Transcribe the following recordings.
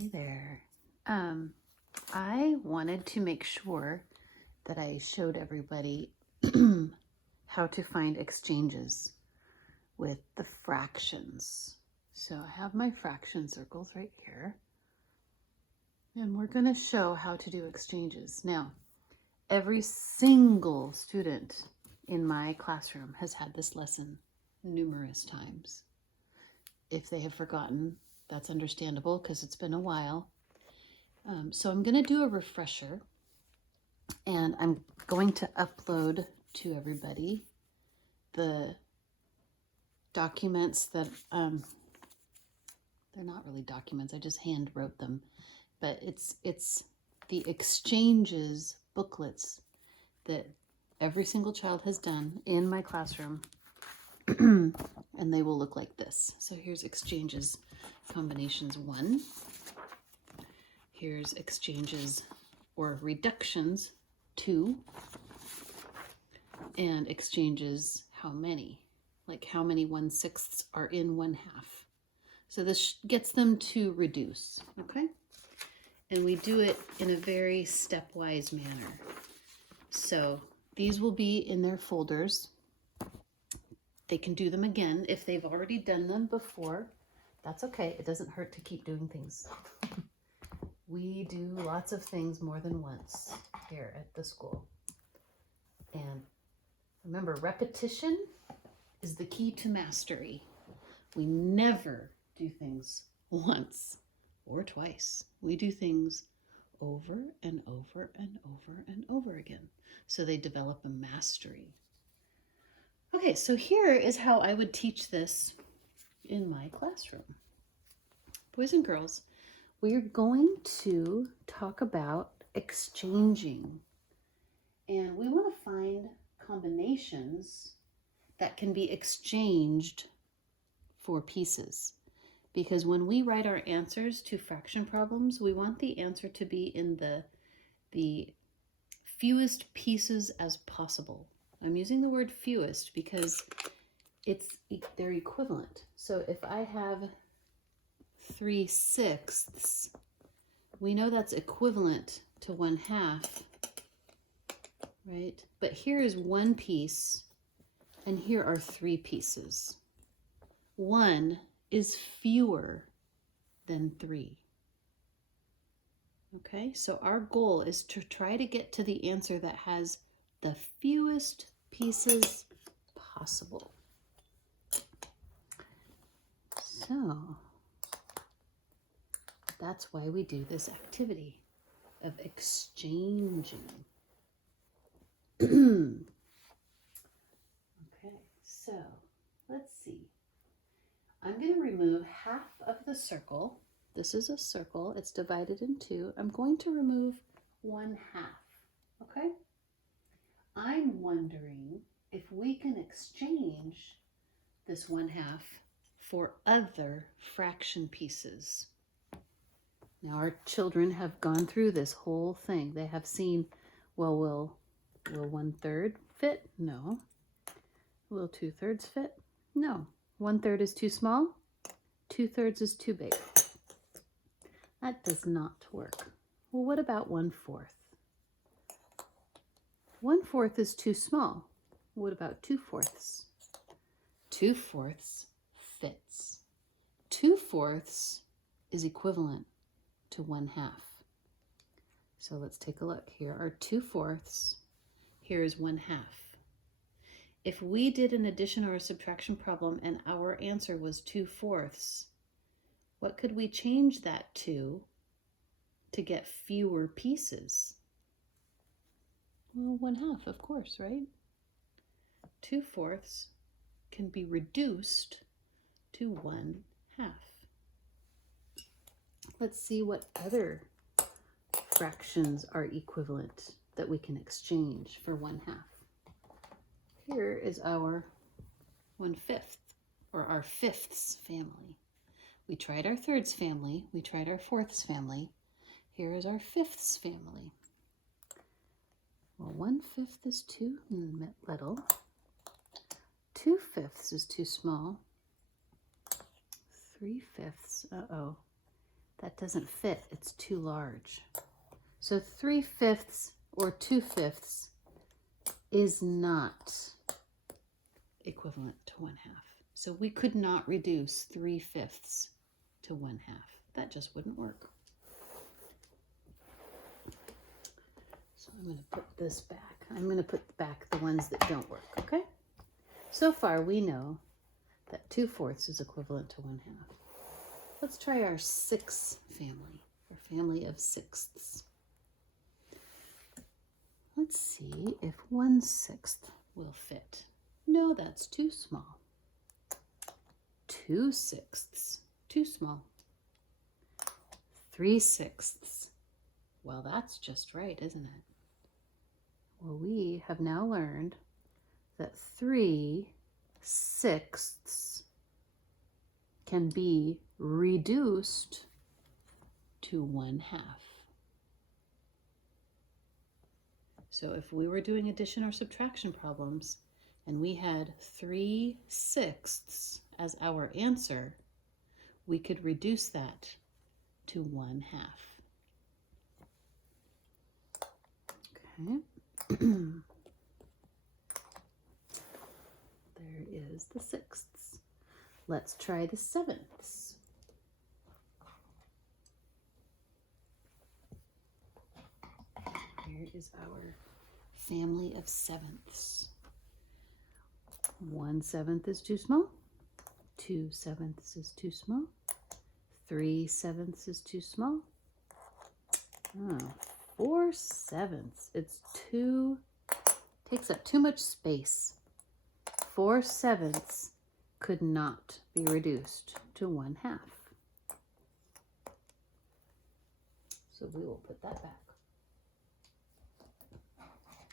Hey there. I wanted to make sure that I showed everybody how to find exchanges with the fractions. So I have my fraction circles right here, and we're going to show how to do exchanges. Now, every single student in my classroom has had this lesson numerous times. If they have forgotten, that's understandable because it's been a while. So I'm going to do a refresher, and I'm going to upload to everybody the documents that, they're not really documents, I just hand wrote them, but it's the exchanges booklets that every single child has done in my classroom, and they will look like this. So here's exchanges combinations 1. Here's exchanges or reductions 2, and exchanges how many, like how many 1/6 are in 1/2. So this gets them to reduce, okay? And we do it in a very stepwise manner. So these will be in their folders. They can do them again if they've already done them before. That's okay, it doesn't hurt to keep doing things. We do lots of things more than once here at the school. And remember, repetition is the key to mastery. We never do things once or twice. We do things over and over and over and over again. So they develop a mastery. Okay, so here is how I would teach this in my classroom. Boys and girls, we're going to talk about exchanging. And we want to find combinations that can be exchanged for pieces. Because when we write our answers to fraction problems, we want the answer to be in the fewest pieces as possible. I'm using the word fewest because they're equivalent. So if I have 3/6, we know that's equivalent to 1/2, right? But here is one piece, and here are 3 pieces. 1 is fewer than 3. Okay, so our goal is to try to get to the answer that has the fewest pieces possible. So that's why we do this activity of exchanging. Okay, so let's see. I'm going to remove half of the circle. This is a circle. It's divided in 2. I'm going to remove 1/2. Okay? I'm wondering if we can exchange this 1/2 for other fraction pieces. Now our children have gone through this whole thing. They have seen, well, will 1/3 fit? No. Will 2/3 fit? No. 1/3 is too small. 2/3 is too big. That does not work. Well, what about 1/4? 1/4 is too small. What about 2/4? 2/4 fits. 2/4 is equivalent to 1/2. So let's take a look. Here are 2/4. Here is 1/2. If we did an addition or a subtraction problem and our answer was 2/4, what could we change that to get fewer pieces? Well, 1/2, of course, right? 2/4 can be reduced to 1/2. Let's see what other fractions are equivalent that we can exchange for 1/2. Here is our 1/5, or our 5ths family. We tried our 3rds family, we tried our 4ths family. Here is our 5ths family. Well, 1/5 is too little. 2/5 is too small. 3/5, That doesn't fit, it's too large. So 3/5 or 2/5 is not equivalent to 1/2. So we could not reduce 3/5 to 1/2. That just wouldn't work. So I'm going to put this back. I'm going to put back the ones that don't work, okay? So far we know that 2/4 is equivalent to 1/2. Let's try our 6 family, our family of sixths. Let's see if 1/6 will fit. No, that's too small. 2/6, too small. 3/6, well, that's just right, isn't it? Well, we have now learned that 3/6 can be reduced to 1/2. So if we were doing addition or subtraction problems and we had 3/6 as our answer, we could reduce that to 1/2. Okay. There is the 6ths. Let's try the 7ths. Here is our family of 7ths. 1/7 is too small. 2/7 is too small. 3/7 is too small. 4/7. It's takes up too much space. 4/7 could not be reduced to 1/2. So we will put that back.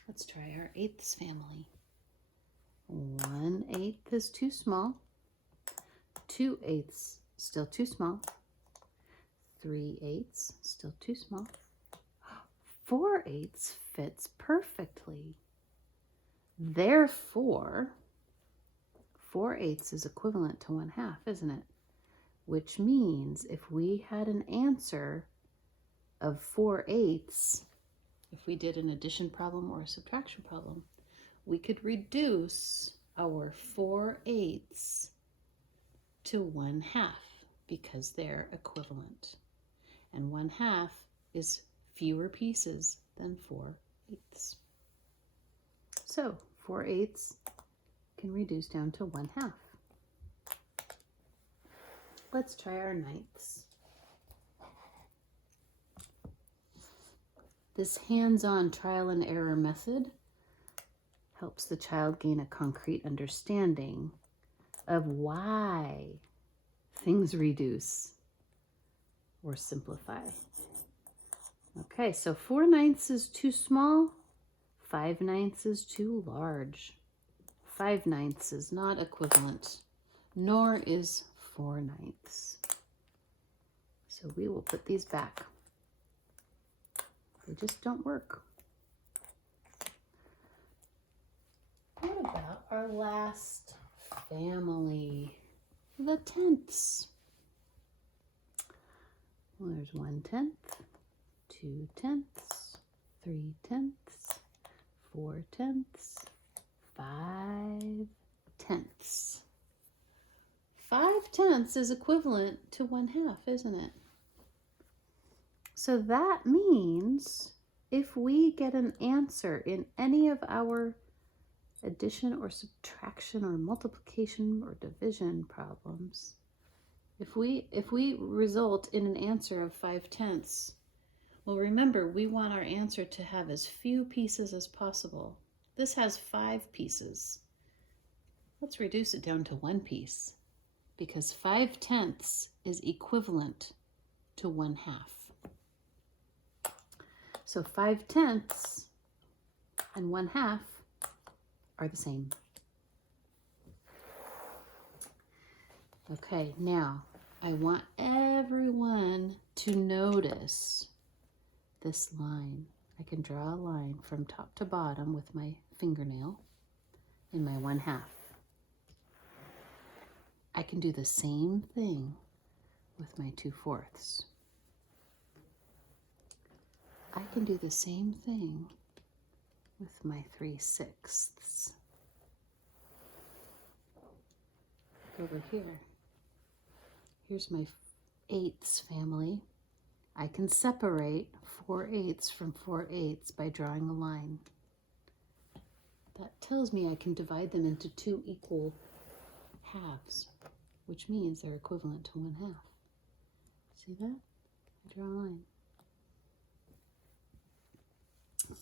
Let's try our 8ths family. 1/8 is too small. 2/8 still too small. 3/8 still too small. 4/8 fits perfectly. Therefore, 4/8 is equivalent to 1/2, isn't it? Which means if we had an answer of 4/8, if we did an addition problem or a subtraction problem, we could reduce our 4/8 to 1/2 because they're equivalent. And 1/2 is fewer pieces than 4/8. So 4/8 can reduce down to 1/2. Let's try our 9ths. This hands-on trial and error method helps the child gain a concrete understanding of why things reduce or simplify. Okay, so 4/9 is too small, 5/9 is too large. 5/9 is not equivalent, nor is 4/9. So we will put these back. They just don't work. What about our last family, the 10ths? Well, there's 1/10, 2/10, 3/10, 4/10, 5/10. 5/10 is equivalent to 1/2, isn't it? So that means if we get an answer in any of our addition or subtraction or multiplication or division problems, if we result in an answer of 5/10, well, remember, we want our answer to have as few pieces as possible. This has 5 pieces. Let's reduce it down to 1 piece because 5/10 is equivalent to 1/2. So 5/10 and 1/2 are the same. Okay, now I want everyone to notice this line. I can draw a line from top to bottom with my fingernail in my 1/2. I can do the same thing with my 2/4. I can do the same thing with my 3/6. Over here, here's my 8ths family. I can separate 4/8 from 4/8 by drawing a line. That tells me I can divide them into 2 equal halves, which means they're equivalent to 1/2. See that? I draw a line.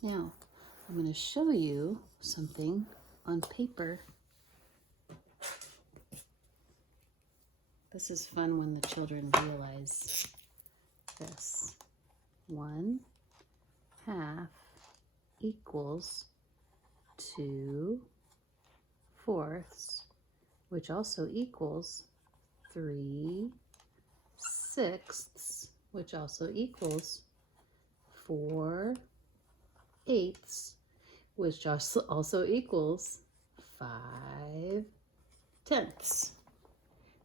Now, I'm going to show you something on paper. This is fun when the children realize this. 1/2 equals 2/4, which also equals 3/6, which also equals 4/8, which also equals 5/10.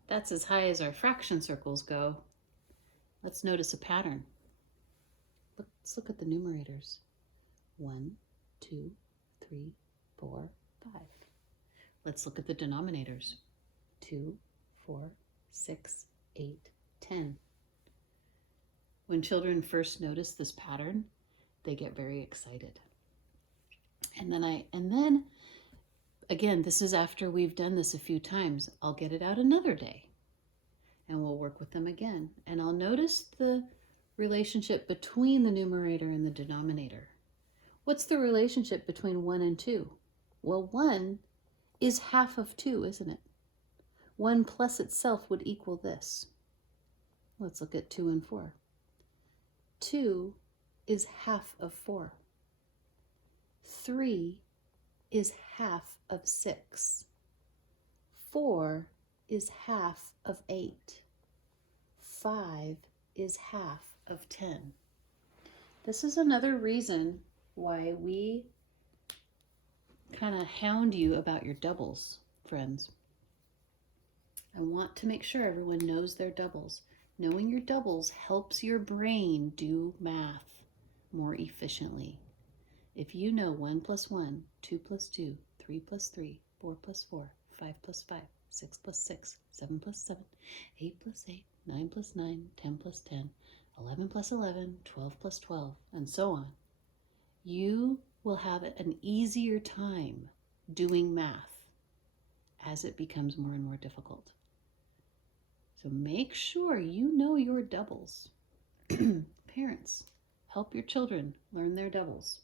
That's as high as our fraction circles go. Let's notice a pattern. Let's look at the numerators. 1, 2, 3, 4, 5. Let's look at the denominators. 2, 4, 6, 8, 10. When children first notice this pattern, they get very excited. And then again, this is after we've done this a few times. I'll get it out another day and we'll work with them again. And I'll notice the relationship between the numerator and the denominator. What's the relationship between 1 and 2? Well, 1 is half of 2, isn't it? 1 plus itself would equal this. Let's look at 2 and 4. 2 is half of 4. 3 is half of 6. 4 is half of 8. 5 is half of 10. This is another reason why we kind of hound you about your doubles, friends. I want to make sure everyone knows their doubles. Knowing your doubles helps your brain do math more efficiently. If you know 1 plus 1, 2 plus 2, 3 plus 3, 4 plus 4, 5 plus 5, 6 plus 6, 7 plus 7, 8 plus 8, 9 plus 9, 10 plus 10, 11 plus 11, 12 plus 12, and so on, you will have an easier time doing math as it becomes more and more difficult. So make sure you know your doubles. Parents, help your children learn their doubles.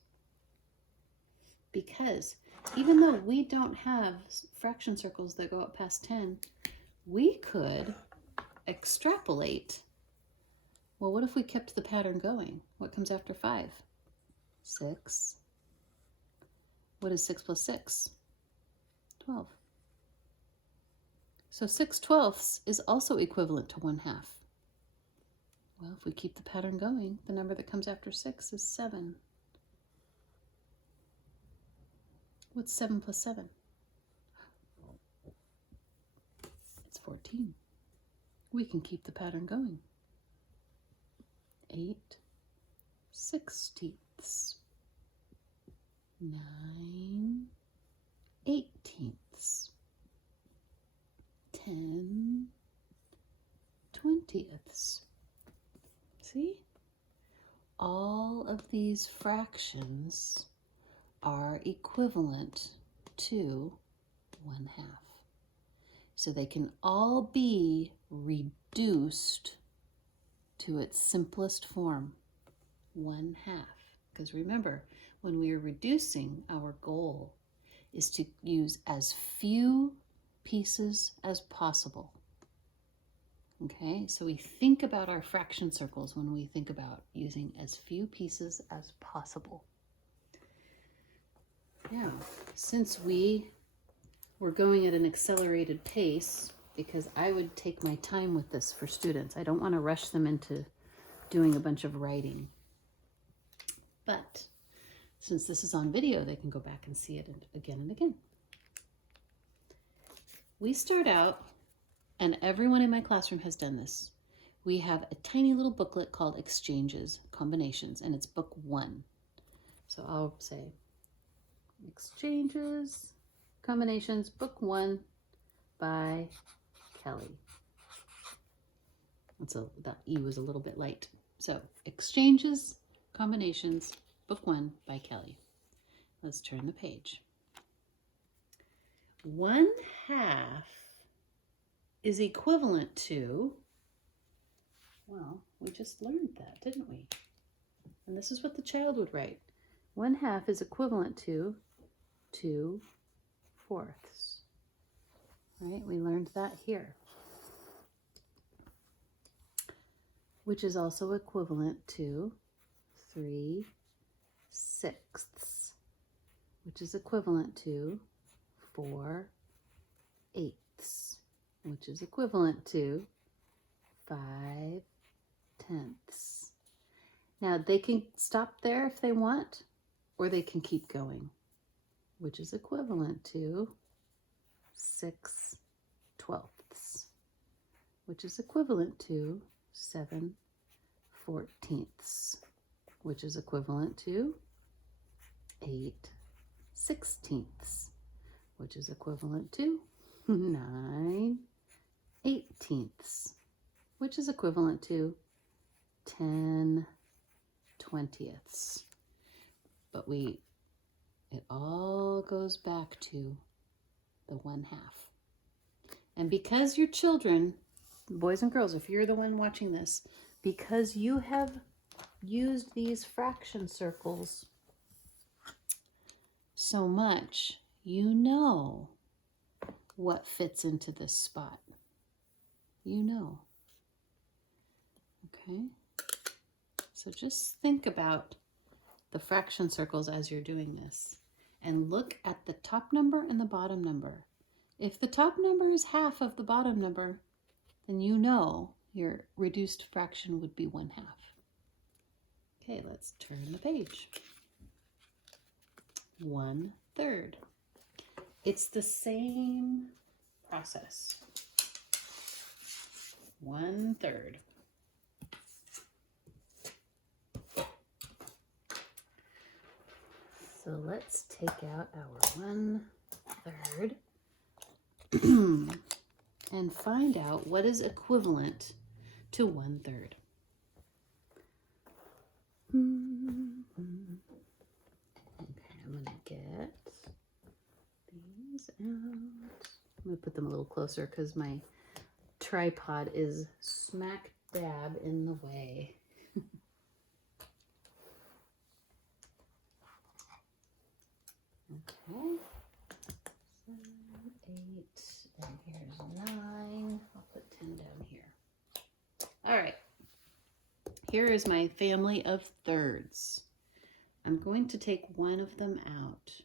Because even though we don't have fraction circles that go up past 10, we could extrapolate. Well, what if we kept the pattern going? What comes after 5? 6. What is 6 plus 6? 12. So 6/12 is also equivalent to 1/2. Well, if we keep the pattern going, the number that comes after 6 is 7. What's 7 plus 7? It's 14. We can keep the pattern going. 8/16. 9/18. 10/20. See? All of these fractions are equivalent to 1/2. So they can all be reduced to its simplest form, 1/2. Because remember, when we are reducing, our goal is to use as few pieces as possible. Okay, so we think about our fraction circles when we think about using as few pieces as possible. Yeah, since we were going at an accelerated pace, because I would take my time with this for students. I don't want to rush them into doing a bunch of writing. But since this is on video, they can go back and see it again and again. We start out, and everyone in my classroom has done this. we have a tiny little booklet called Exchanges, Combinations, and it's book 1. So I'll say Exchanges, Combinations, book 1 by Kelly. That E was a little bit light. So Exchanges, Combinations, book 1 by Kelly. Let's turn the page. 1/2 is equivalent to, well, we just learned that, didn't we? And this is what the child would write. 1/2 is equivalent to 2/4. Right? We learned that here. Which is also equivalent to 3/6, which is equivalent to 4/8, which is equivalent to 5/10. Now they can stop there if they want, or they can keep going, which is equivalent to 6/12, which is equivalent to 7/14, which is equivalent to 8/16, which is equivalent to 9/18, which is equivalent to 10/20. But it all goes back to the 1/2. And because your children, boys and girls, if you're the one watching this, because you have used these fraction circles so much, you know what fits into this spot. You know. Okay? So just think about the fraction circles as you're doing this, and look at the top number and the bottom number. If the top number is half of the bottom number, then you know your reduced fraction would be 1/2. Okay, let's turn the page. 1/3. It's the same process. 1/3. So let's take out our 1/3 and find out what is equivalent to 1/3. Okay, I'm going to get these out. I'm going to put them a little closer because my tripod is smack dab in the way. Okay, 7, 8, and here's 9. I'll put 10 down here. All right, here is my family of thirds. I'm going to take one of them out,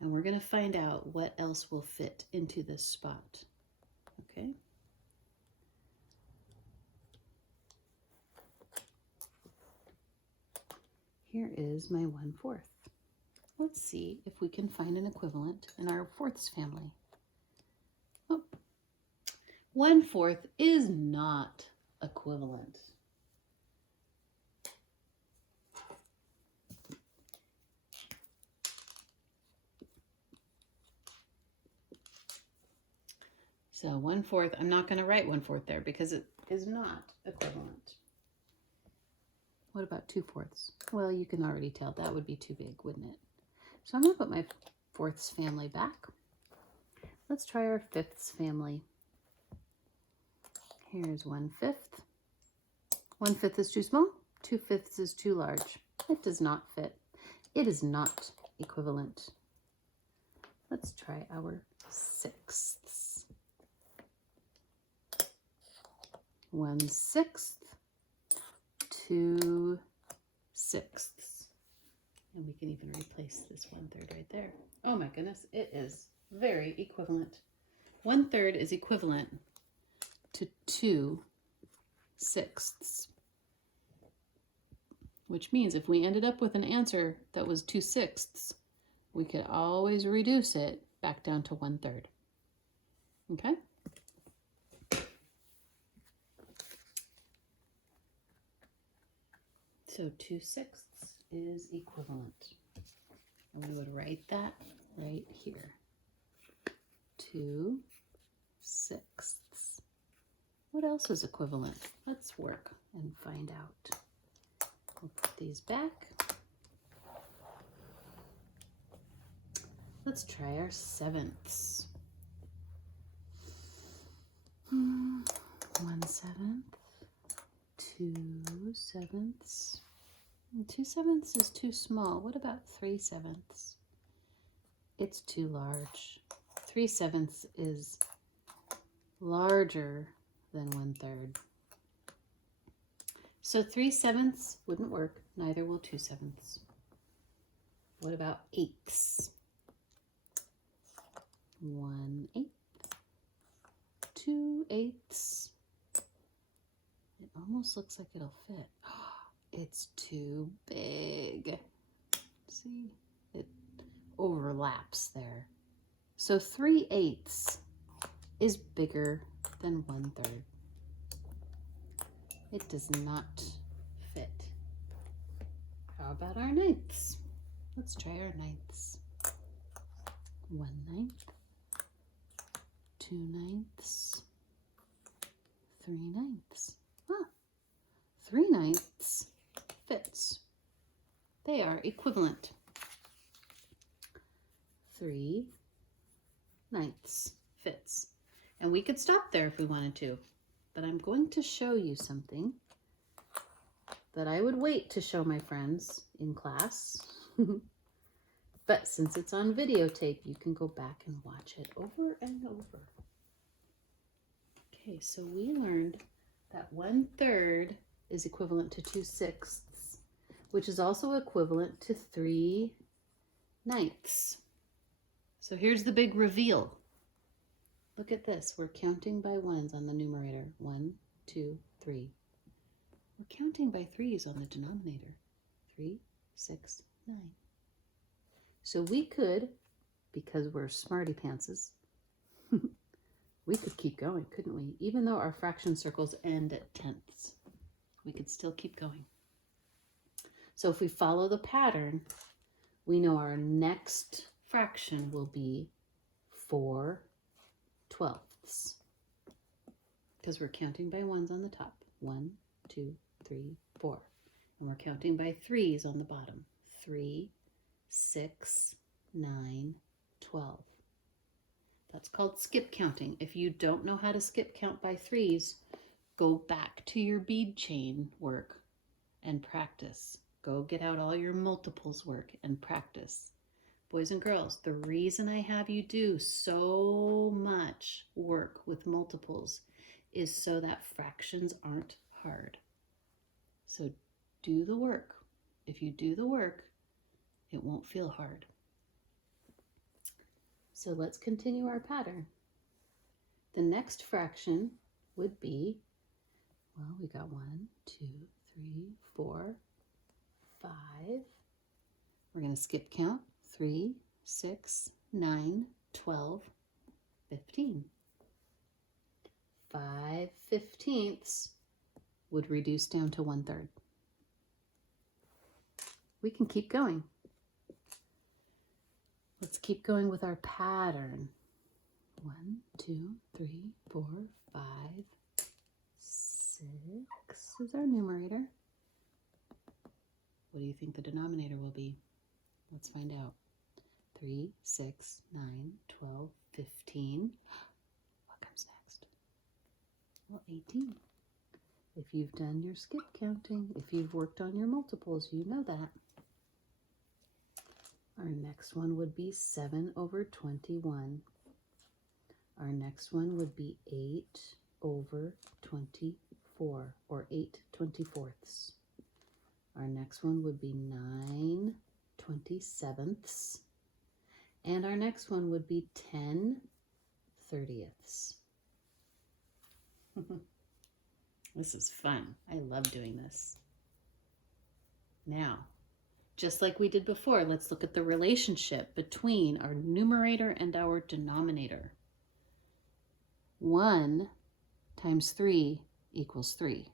and we're going to find out what else will fit into this spot. Okay. Here is my 1/4. Let's see if we can find an equivalent in our fourths family. Oh, 1/4 is not equivalent. So 1/4, I'm not going to write 1/4 there because it is not equivalent. What about 2/4? Well, you can already tell that would be too big, wouldn't it? So I'm going to put my fourths family back. Let's try our fifths family. Here's 1/5. 1/5 is too small. 2/5 is too large. It does not fit. It is not equivalent. Let's try our sixths. 1/6, 2/6. And we can even replace this 1/3 right there. Oh my goodness, it is very equivalent. 1/3 is equivalent to 2/6, which means if we ended up with an answer that was 2/6, we could always reduce it back down to 1/3. Okay? So 2/6 is equivalent. And we would write that right here. 2/6. What else is equivalent? Let's work and find out. We'll put these back. Let's try our 7ths. 1/7, 2/7. 2/7 is too small. What about 3/7? It's too large. 3/7 is larger than 1/3. So 3/7 wouldn't work, neither will 2/7. What about 8ths? 1/8, 2/8. It almost looks like it'll fit. It's too big. See, it overlaps there. So 3/8 is bigger than 1/3. It does not fit. How about our 9ths? Let's try our 9ths. 1/9, 2/9, 3/9. Ah, 3/9 fits. They are equivalent. 3/9 fits. And we could stop there if we wanted to, but I'm going to show you something that I would wait to show my friends in class. But since it's on videotape, you can go back and watch it over and over. Okay, so we learned that 1/3 is equivalent to 2/6, which is also equivalent to 3/9. So here's the big reveal. Look at this. We're counting by ones on the numerator. 1, 2, 3. We're counting by threes on the denominator. 3, 6, 9. So we could, because we're smarty pantses, we could keep going, couldn't we? Even though our fraction circles end at tenths, we could still keep going. So if we follow the pattern, we know our next fraction will be 4/12, because we're counting by ones on the top. 1, 2, 3, 4. And we're counting by threes on the bottom. 3, 6, 9, 12. That's called skip counting. If you don't know how to skip count by threes, go back to your bead chain work and practice. Go get out all your multiples work and practice. Boys and girls, the reason I have you do so much work with multiples is so that fractions aren't hard. So do the work. If you do the work, it won't feel hard. So let's continue our pattern. The next fraction would be, well, we got 1, 2, 3, 4, 5. We're going to skip count. 3, 6, 9, 12, 15. 5/15 would reduce down to 1/3. We can keep going. Let's keep going with our pattern. 1, 2, 3, 4, 5, 6 is our numerator. What do you think the denominator will be? Let's find out. 3, 6, 9, 12, 15. What comes next? Well, 18. If you've done your skip counting, if you've worked on your multiples, you know that. Our next one would be 7/21. Our next one would be 8/24, or 8/24. Our next one would be 9/27. And our next one would be 10/30. This is fun. I love doing this. Now, just like we did before, let's look at the relationship between our numerator and our denominator. 1 times 3 equals 3.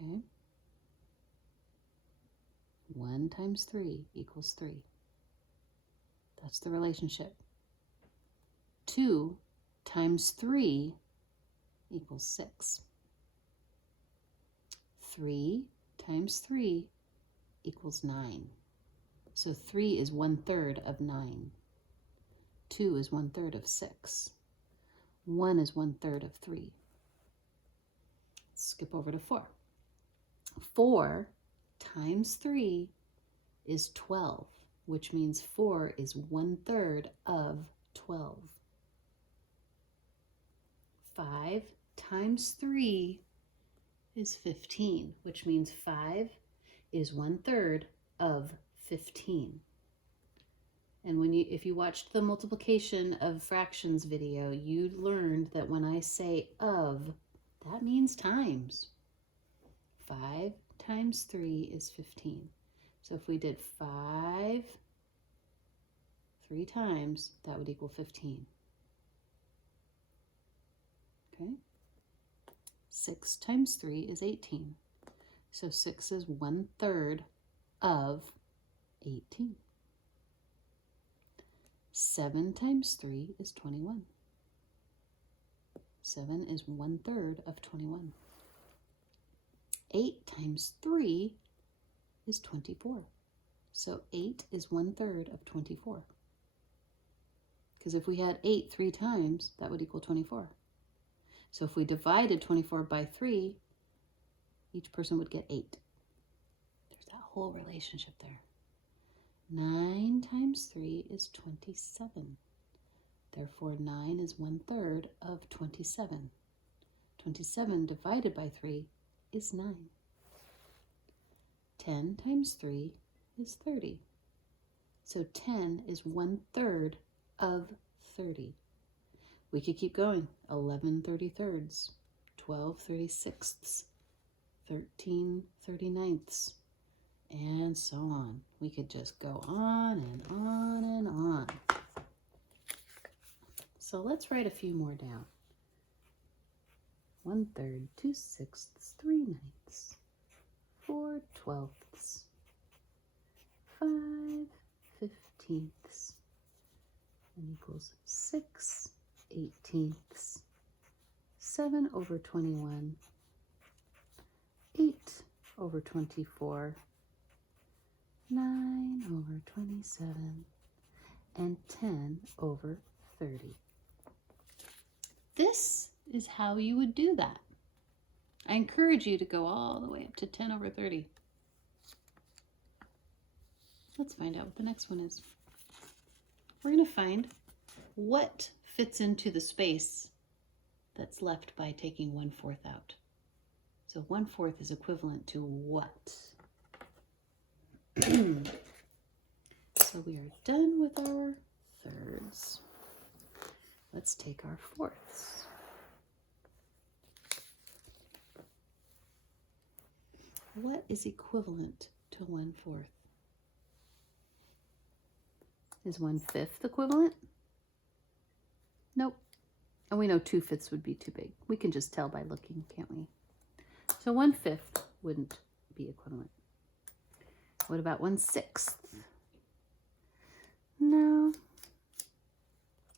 Okay. 1 times 3 equals 3. That's the relationship. 2 times 3 equals 6. 3 times 3 equals 9. So 3 is 1/3 of 9. 2 is 1/3 of 6. 1 is 1/3 of 3. Let's skip over to 4. 4 times 3 is 12, which means 4 is 1/3 of 12. 5 times 3 is 15, which means 5 is 1/3 of 15. And if you watched the multiplication of fractions video, you learned that when I say of, that means times. 5 times 3 is 15. So if we did 5 3 times, that would equal 15. Okay. 6 times 3 is 18. So 6 is 1/3 of 18. 7 times 3 is 21. 7 is 1/3 of 21. 8 times 3 is 24. So 8 is 1/3 of 24. Because if we had 8 3 times, that would equal 24. So if we divided 24 by 3, each person would get 8. There's that whole relationship there. 9 times 3 is 27. Therefore, 9 is 1/3 of 27. 27 divided by 3 is 9. 10 times 3 is 30. So 10 is 1/3 of 30. We could keep going. 11 33rds, 12 36ths, 13 39ths, and so on. We could just go on and on and on. So let's write a few more down. 1/3, 2 6ths, 3 9ths, 4 12ths, 5 15ths, and equals 6 18ths, 7 over 21, 8 over 24, 9 over 27, and 10 over 30. This is how you would do that. I encourage you to go all the way up to 10 over 30. Let's find out what the next one is. We're going to find what fits into the space that's left by taking 1/4 out. So 1/4 is equivalent to what? So we are done with our thirds. Let's take our fourths. What is equivalent to 1/4? Is 1/5 equivalent? Nope. And we know 2/5 would be too big. We can just tell by looking, can't we? So 1/5 wouldn't be equivalent. What about 1/6? No,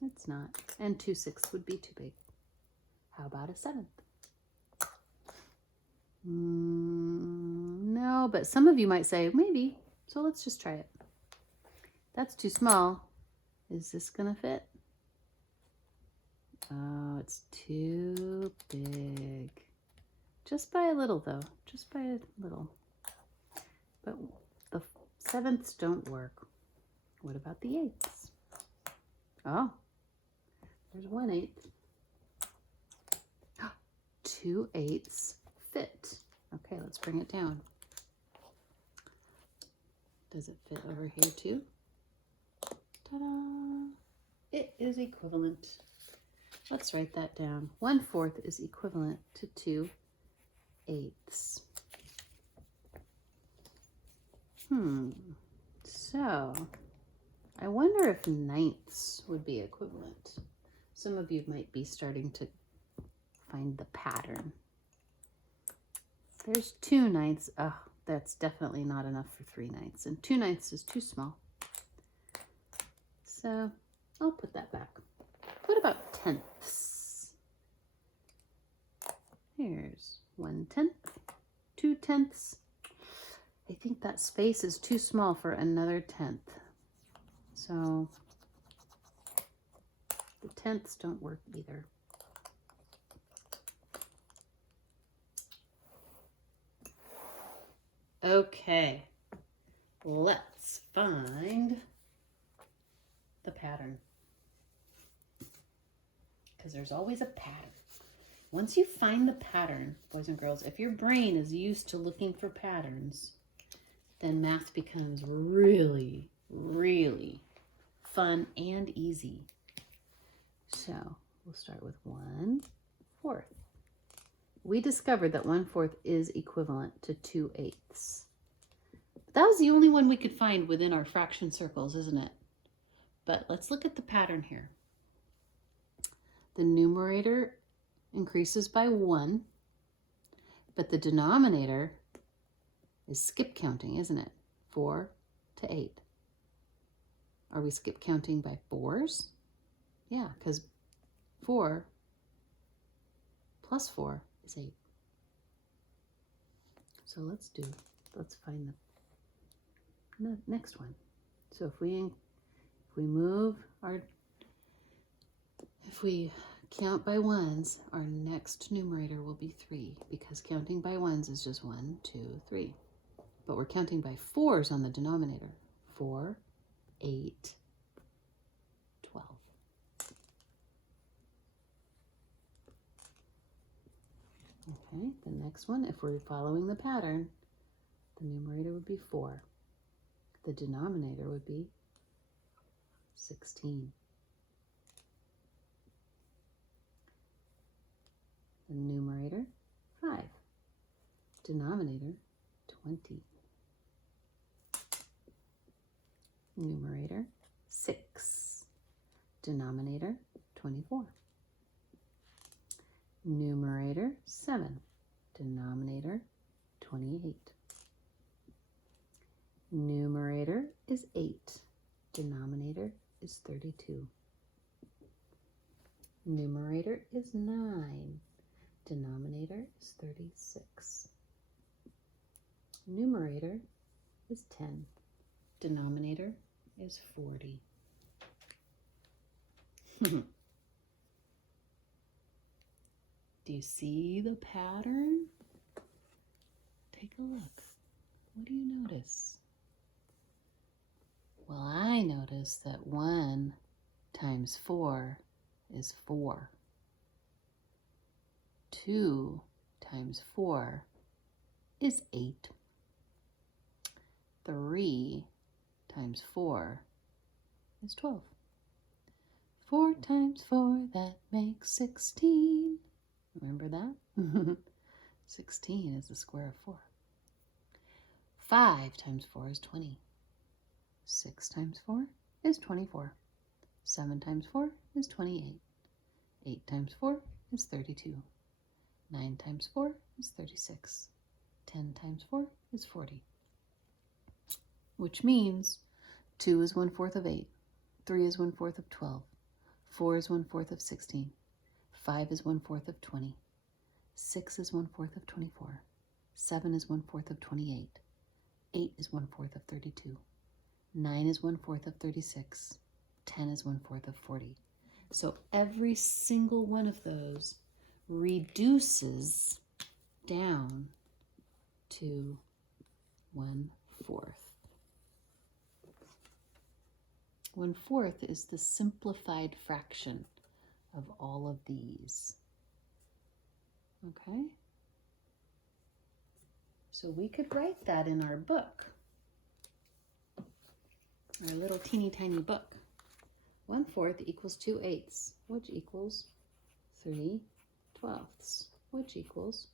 it's not. And 2/6 would be too big. How about a 1/7? No, but some of you might say, maybe. So let's just try it. That's too small. Is this going to fit? Oh, it's too big. Just by a little, though. Just by a little. But the 7ths don't work. What about the 8ths? Oh, there's 1/8. 2/8 fit. Okay, let's bring it down. Does it fit over here too? Ta-da! It is equivalent. Let's write that down. 1/4 is equivalent to 2/8. So I wonder if 9ths would be equivalent. Some of you might be starting to find the pattern. There's 2/9. Oh, that's definitely not enough for 3/9. And 2/9 is too small. So I'll put that back. What about tenths? Here's 1/10, 2/10. I think that space is too small for another tenth. So the tenths don't work either. Okay, let's find the pattern. Because there's always a pattern. Once you find the pattern, boys and girls, if your brain is used to looking for patterns, then math becomes really, really fun and easy. So we'll start with 1/4. We discovered that 1/4 is equivalent to 2/8. That was the only one we could find within our fraction circles, isn't it? But let's look at the pattern here. The numerator increases by 1, but the denominator is skip counting, isn't it? 4 to 8. Are we skip counting by 4s? Yeah, because 4 plus 4 is 8. So let's find the next one. So if we count by 1s, our next numerator will be 3, because counting by 1s is just 1, 2, 3. But we're counting by 4s on the denominator. 4, 8, 12. Okay, the next one, if we're following the pattern, the numerator would be 4. The denominator would be 16. The numerator, 5. Denominator, 20. Numerator, 6. Denominator, 24. Numerator, 7. Denominator, 28. Numerator is 8. Denominator is 32. Numerator is 9. Denominator is 36. Numerator is 10. Denominator is 40. Do you see the pattern? Take a look. What do you notice? Well, I notice that 1 times 4 is 4. 2 times 4 is 8. 3 times 4 is 12. 4 times 4, that makes 16. Remember that? 16 is the square of 4. 5 times 4 is 20. 6 times 4 is 24. 7 times 4 is 28. 8 times 4 is 32. 9 times 4 is 36. 10 times 4 is 40. Which means 2 is 1/4 of 8. 3 is 1/4 of 12. 4 is 1/4 of 16. 5 is 1/4 of 20. 6 is 1/4 of 24. 7 is 1/4 of 28. 8 is 1/4 of 32. 9 is 1/4 of 36. 10 is 1/4 of 40. So every single one of those reduces down to 1/4. 1/4 is the simplified fraction of all of these. Okay? So we could write that in our book, our little teeny tiny book. 1/4 equals 2/8, which equals 3/12, which equals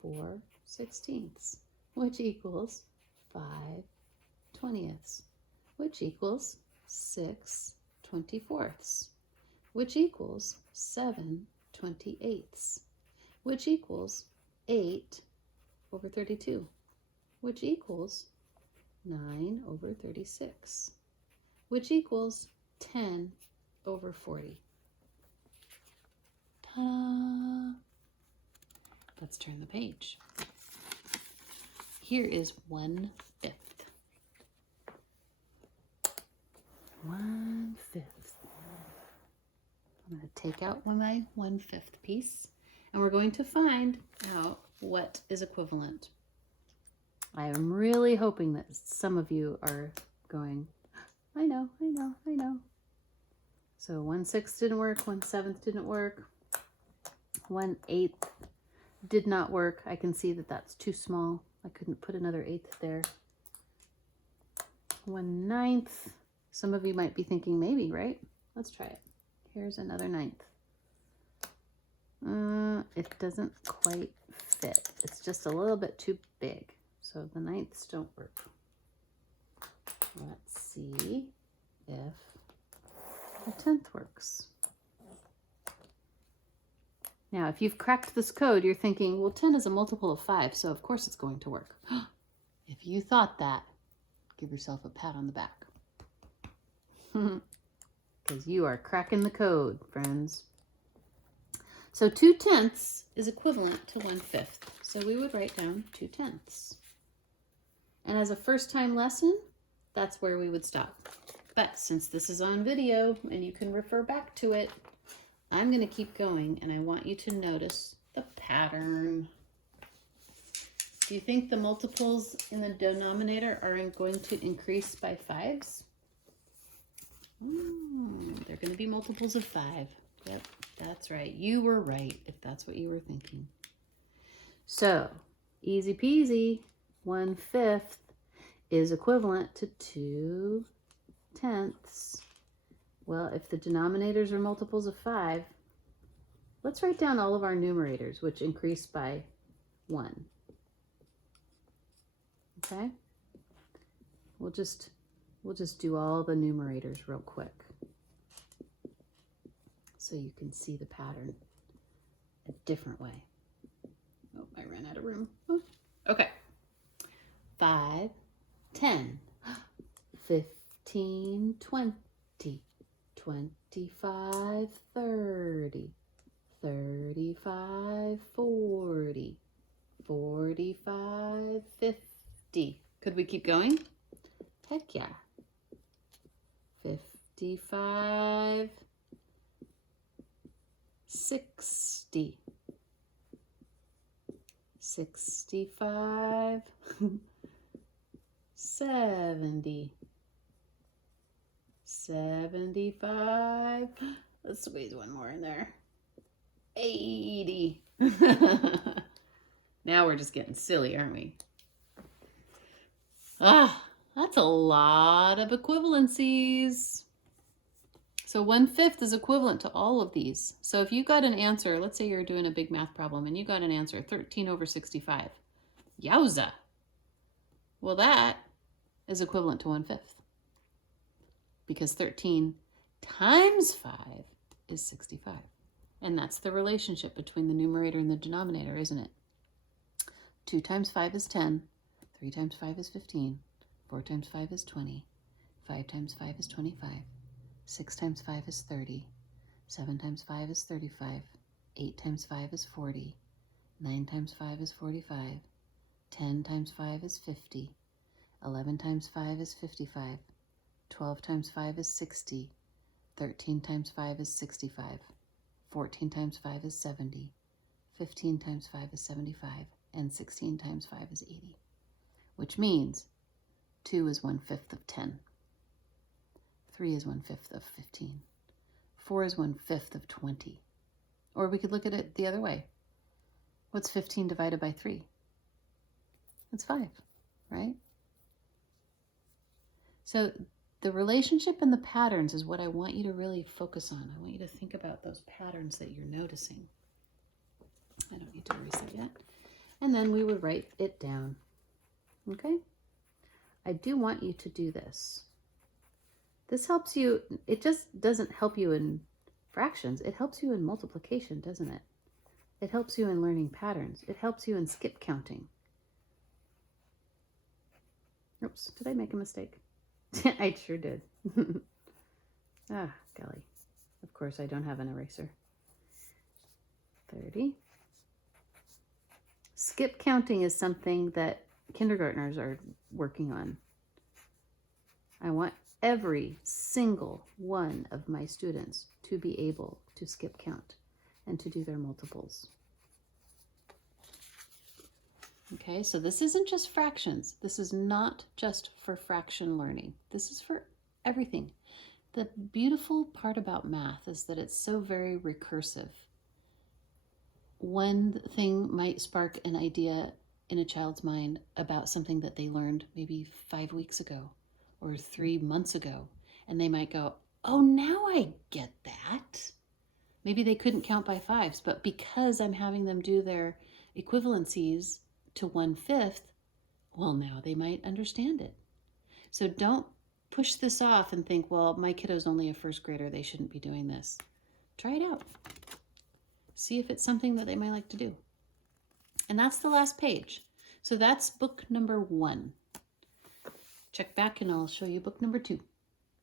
4/16, which equals 5/20, which equals 6/24, which equals 7/28, which equals 8/40, over 32, which equals 9 over 36, which equals 10 over 40. Ta-da! Let's turn the page. Here is 1/5. 1/5. I'm going to take out my 1/5 piece, and we're going to find out what is equivalent. I am really hoping that some of you are going, I know. So 1/6 didn't work, 1/7 didn't work, 1/8 did not work. I can see that that's too small. I couldn't put another 1/8 there. 1/9. Some of you might be thinking maybe, right? Let's try it. Here's another 1/9. It doesn't quite fit. It's just a little bit too big. So the 9ths don't work. Let's see if the 10th works. Now, if you've cracked this code, you're thinking, well, 10 is a multiple of 5, so of course it's going to work. If you thought that, give yourself a pat on the back. Because you are cracking the code, friends. So 2/10 is equivalent to 1/5. So we would write down 2/10. And as a first-time lesson, that's where we would stop. But since this is on video and you can refer back to it, I'm going to keep going, and I want you to notice the pattern. Do you think the multiples in the denominator are going to increase by 5s? They're going to be multiples of 5. Yep, that's right. You were right, if that's what you were thinking. So, easy peasy, 1/5 is equivalent to 2/10. Well, if the denominators are multiples of 5, let's write down all of our numerators, which increase by 1. Okay? We'll just do all the numerators real quick so you can see the pattern a different way. Oh, I ran out of room. Oh. Okay. 5, 10, 15, 20, 25, 30, 35, 40, 45, 50. Could we keep going? Heck yeah. 55, 60, 65, 70, 75, let's squeeze one more in there, 80. Now we're just getting silly, aren't we? That's a lot of equivalencies. So 1/5 is equivalent to all of these. So if you got an answer, let's say you're doing a big math problem and you got an answer 13 over 65. Yowza. Well, that is equivalent to 1/5. Because 13 times 5 is 65. And that's the relationship between the numerator and the denominator, isn't it? 2 times 5 is 10. 3 times 5 is 15. 4 times 5 is 20. 5 times 5 is 25. 6 times 5 is 30. 7 times 5 is 35. 8 times 5 is 40. 9 times 5 is 45. 10 times 5 is 50. 11 times 5 is 55. 12 times 5 is 60. 13 times 5 is 65. 14 times 5 is 70. 15 times 5 is 75. And 16 times 5 is 80. Which means 2 is 1/5 of 10. 3 is 1/5 of 15. 4 is 1/5 of 20. Or we could look at it the other way. What's 15 divided by 3? It's 5, right? So the relationship and the patterns is what I want you to really focus on. I want you to think about those patterns that you're noticing. I don't need to erase it yet. And then we would write it down. Okay? I do want you to do this. This helps you, it just doesn't help you in fractions. It helps you in multiplication, doesn't it? It helps you in learning patterns. It helps you in skip counting. Oops, did I make a mistake? I sure did. Ah, golly. Of course, I don't have an eraser. 30. Skip counting is something that kindergartners are working on. I want every single one of my students to be able to skip count and to do their multiples. Okay, so this isn't just fractions. This is not just for fraction learning. This is for everything. The beautiful part about math is that it's so very recursive. One thing might spark an idea in a child's mind about something that they learned maybe 5 weeks ago or 3 months ago, and they might go, oh, now I get that. Maybe they couldn't count by fives, but because I'm having them do their equivalencies to 1/5, well, now they might understand it. So don't push this off and think, well, my kiddo's only a first grader, they shouldn't be doing this. Try it out. See if it's something that they might like to do. And that's the last page. So that's book number 1. Check back and I'll show you book number 2.